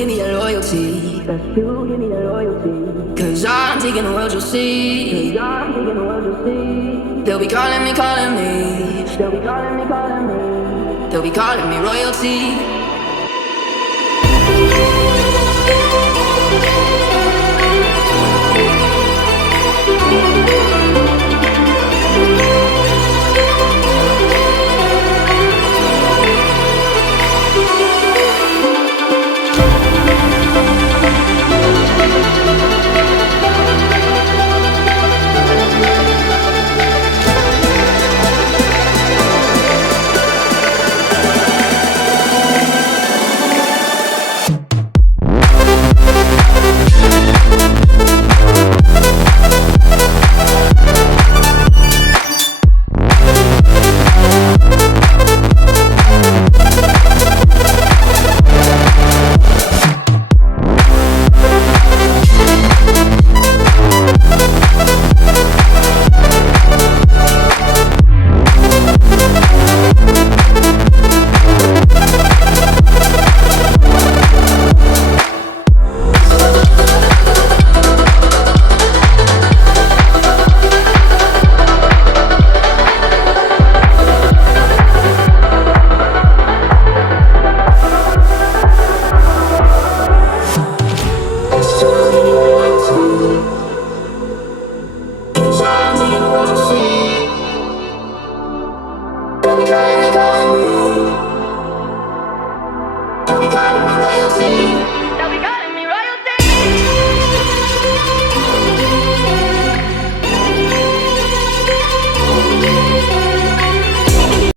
give me that loyalty. That's you, give me that loyalty. Cause I'm taking the world, you'll see. Cause I'm taking the world, you'll see. They'll be calling me, calling me. They'll be calling me, calling me. They'll be calling me royalty.